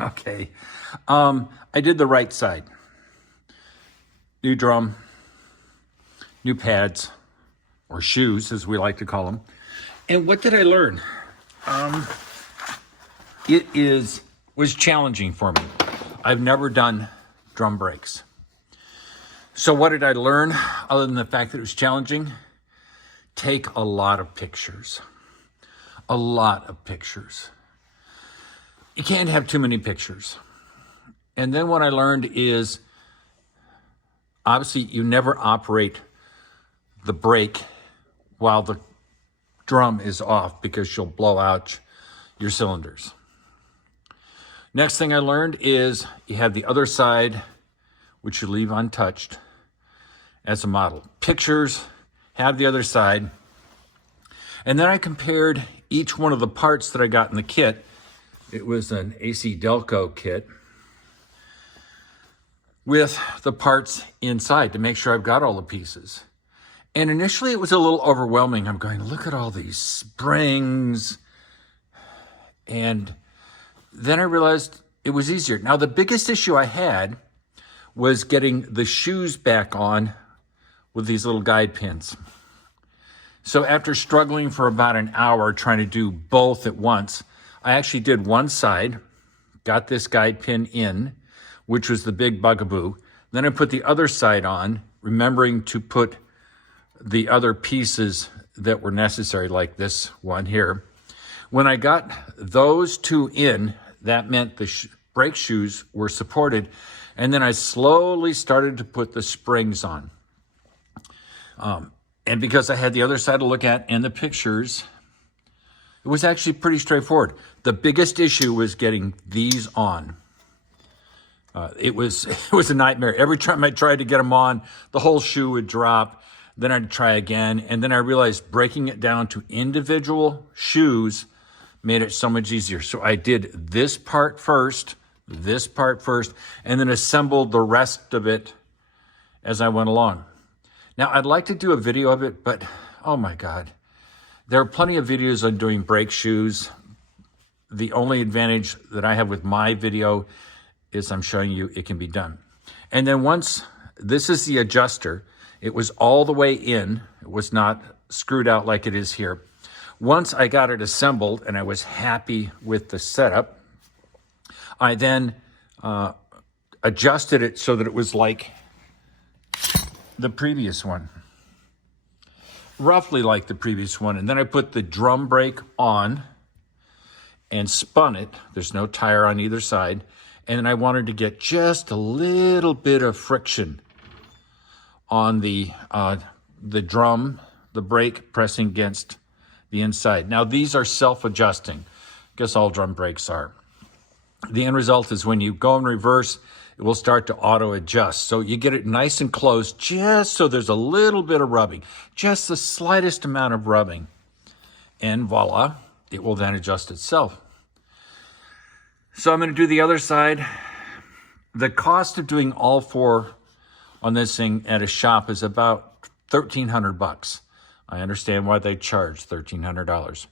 Okay. I did the right side. New drum, new pads, or shoes, as we like to call them. And what did I learn? It was challenging for me. I've never done drum brakes. So what did I learn other than the fact that it was challenging? Take a lot of pictures. A lot of pictures. You can't have too many pictures. And then what I learned is, obviously, you never operate the brake while the drum is off because you'll blow out your cylinders. Next thing I learned is you have the other side, which you leave untouched as a model. Pictures, have the other side. And then I compared each one of the parts that I got in the kit. It was an AC Delco kit with the parts inside to make sure I've got all the pieces. And initially it was a little overwhelming. I'm going, look at all these springs. And then I realized it was easier. Now, the biggest issue I had was getting the shoes back on with these little guide pins. So after struggling for about an hour trying to do both at once, I actually did one side, got this guide pin in, which was the big bugaboo. Then I put the other side on, remembering to put the other pieces that were necessary, like this one here. When I got those two in, that meant the brake shoes were supported. And then I slowly started to put the springs on. And because I had the other side to look at and the pictures, it was actually pretty straightforward. The biggest issue was getting these on. It was a nightmare. Every time I tried to get them on, the whole shoe would drop. Then I'd try again. And then I realized breaking it down to individual shoes made it so much easier. So I did this part first, and then assembled the rest of it as I went along. Now, I'd like to do a video of it, but oh my God. There are plenty of videos on doing brake shoes. The only advantage that I have with my video is I'm showing you it can be done. And then once, this is the adjuster. It was all the way in. It was not screwed out like it is here. Once I got it assembled and I was happy with the setup, I then adjusted it so that it was like the previous one. Roughly like the previous one. And then I put the drum brake on and spun it. There's no tire on either side. And then I wanted to get just a little bit of friction on the drum, the brake pressing against the inside. Now, these are self-adjusting. I guess all drum brakes are. The end result is when you go in reverse, it will start to auto-adjust. So you get it nice and close, just so there's a little bit of rubbing, just the slightest amount of rubbing. And voila, it will then adjust itself. So I'm going to do the other side. The cost of doing all four on this thing at a shop is about $1,300. I understand why they charge $1,300.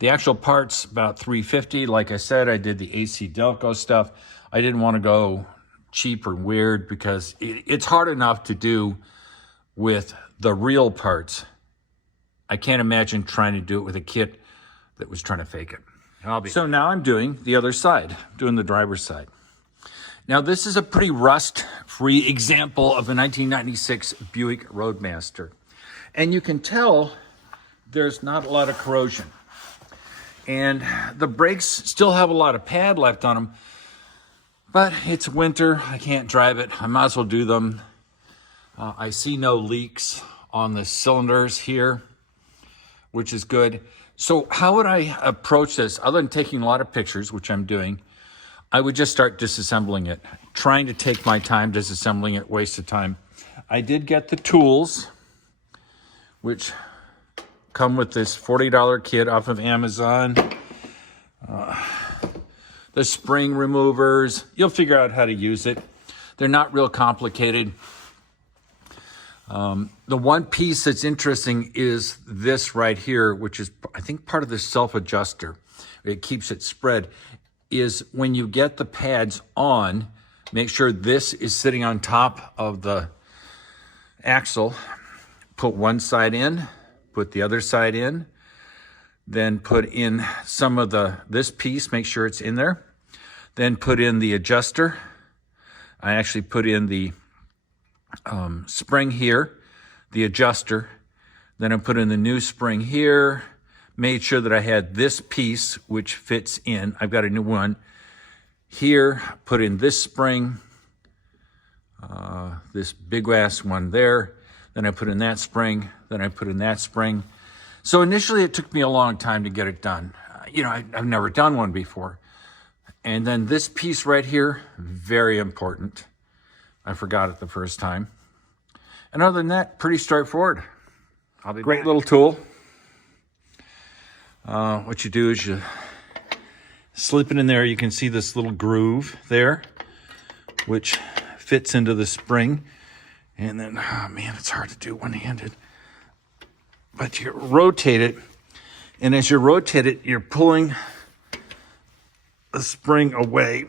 The actual parts, about $350. Like I said, I did the AC Delco stuff. I didn't want to go cheap or weird because it's hard enough to do with the real parts. I can't imagine trying to do it with a kit that was trying to fake it. So now I'm doing the other side, doing the driver's side. Now this is a pretty rust-free example of a 1996 Buick Roadmaster. And you can tell there's not a lot of corrosion. And the brakes still have a lot of pad left on them, but it's winter, I can't drive it. I might as well do them. I see no leaks on the cylinders here, which is good. So how would I approach this? Other than taking a lot of pictures, which I'm doing, I would just start disassembling it. Trying to take my time disassembling it, waste of time. I did get the tools, which come with this $40 kit off of Amazon. The spring removers, you'll figure out how to use it. They're not real complicated. The one piece that's interesting is this right here, which is, I think, part of the self-adjuster. It keeps it spread. is when you get the pads on, make sure this is sitting on top of the axle. Put one side in, put the other side in, then put in some of this piece, make sure it's in there. Then put in the adjuster. I actually put in the spring here, the adjuster. Then I put in the new spring here, made sure that I had this piece which fits in. I've got a new one here, put in this spring, this big ass one there. Then I put in that spring, then I put in that spring. So initially it took me a long time to get it done. I've never done one before. And then this piece right here, very important. I forgot it the first time. And other than that, pretty straightforward. Great little tool. What you do is you slip it in there. You can see this little groove there, which fits into the spring. And then, oh man, it's hard to do one-handed. But you rotate it. And as you rotate it, you're pulling the spring away.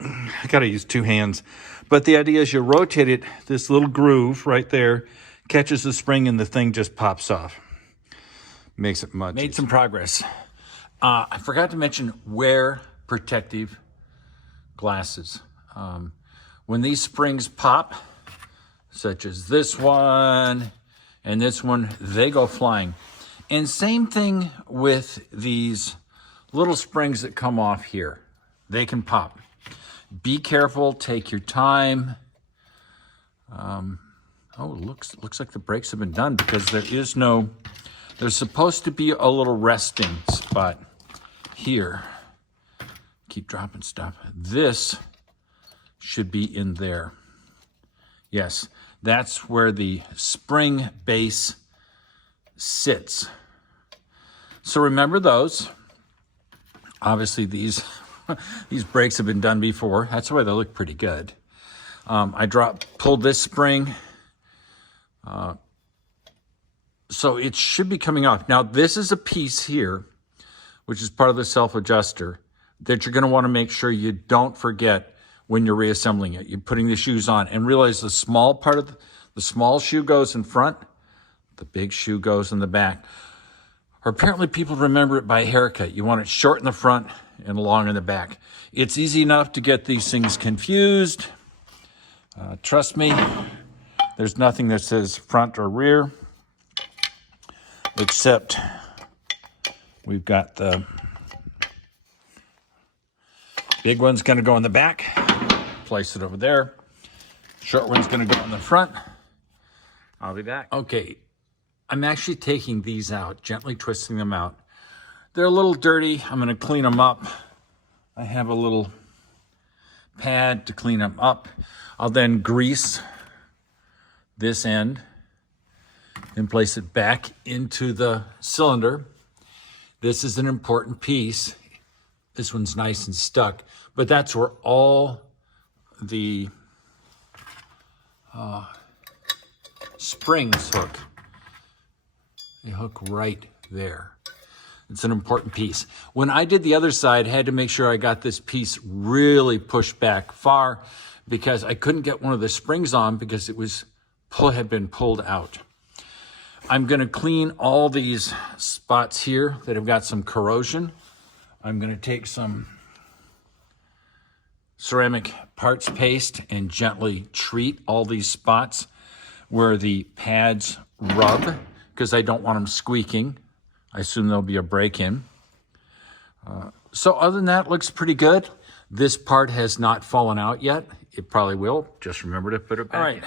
I gotta use two hands. But the idea is you rotate it, this little groove right there catches the spring and the thing just pops off. Makes it much easier. Made some progress. I forgot to mention wear protective glasses. When these springs pop, such as this one and this one, they go flying. And same thing with these little springs that come off here. They can pop. Be careful, take your time. Oh, looks like the brakes have been done because there's supposed to be a little resting spot here. Keep dropping stuff. This should be in there. Yes, that's where the spring base sits. So remember those. Obviously these brakes have been done before. That's why they look pretty good. I pulled this spring. So it should be coming off. Now this is a piece here, which is part of the self-adjuster, that you're gonna wanna make sure you don't forget when you're reassembling it. You're putting the shoes on and realize the small part of the small shoe goes in front, the big shoe goes in the back. Or apparently people remember it by haircut. You want it short in the front and long in the back. It's easy enough to get these things confused. Trust me, there's nothing that says front or rear, except we've got the big one's gonna go in the back, place it over there. Short one's gonna go in the front. I'll be back. Okay, I'm actually taking these out, gently twisting them out. They're a little dirty. I'm gonna clean them up. I have a little pad to clean them up. I'll then grease this end and place it back into the cylinder. This is an important piece. This one's nice and stuck, but that's where all the springs hook. They hook right there. It's an important piece. When I did the other side, I had to make sure I got this piece really pushed back far because I couldn't get one of the springs on because it had been pulled out. I'm gonna clean all these spots here that have got some corrosion. I'm gonna take some ceramic parts paste and gently treat all these spots where the pads rub because I don't want them squeaking. I assume there'll be a break-in. So other than that, looks pretty good. This part has not fallen out yet. It probably will. Just remember to put it back. All right,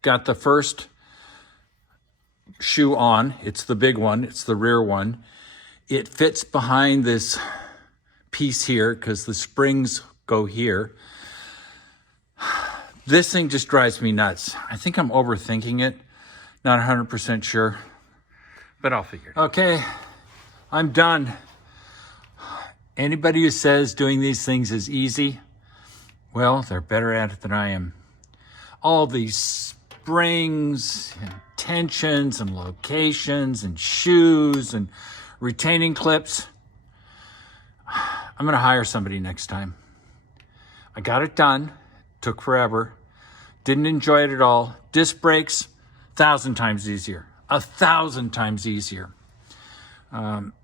got the first shoe on. It's the big one. It's the rear one. It fits behind this piece here because the springs go here. This thing just drives me nuts. I think I'm overthinking it. Not 100% sure, but I'll figure it out. Okay, I'm done. Anybody who says doing these things is easy, well, they're better at it than I am. All these springs and tensions and locations and shoes and retaining clips. I'm going to hire somebody next time. I got it done. Took forever. Didn't enjoy it at all. Disc brakes, 1,000 times easier. 1,000 times easier. One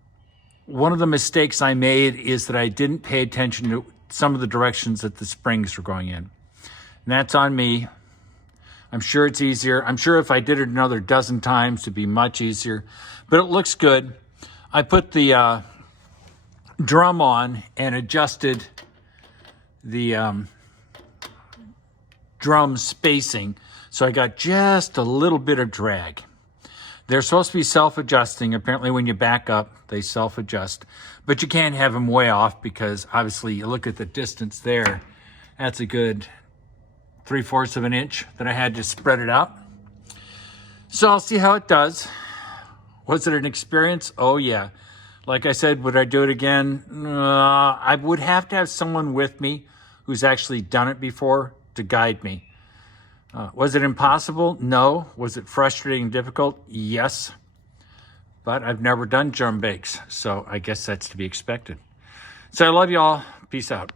of the mistakes I made is that I didn't pay attention to some of the directions that the springs were going in. And that's on me. I'm sure it's easier. I'm sure if I did it another dozen times, it'd be much easier. But it looks good. I put the drum on and adjusted the drum spacing, so I got just a little bit of drag. They're supposed to be self-adjusting. Apparently when you back up, they self-adjust. But you can't have them way off because obviously you look at the distance there. That's a good 3/4 of an inch that I had to spread it out. So I'll see how it does. Was it an experience? Oh yeah. Like I said, would I do it again? I would have to have someone with me who's actually done it before to guide me. Was it impossible? No. Was it frustrating and difficult? Yes. But I've never done drum brakes, so I guess that's to be expected. So I love you all. Peace out.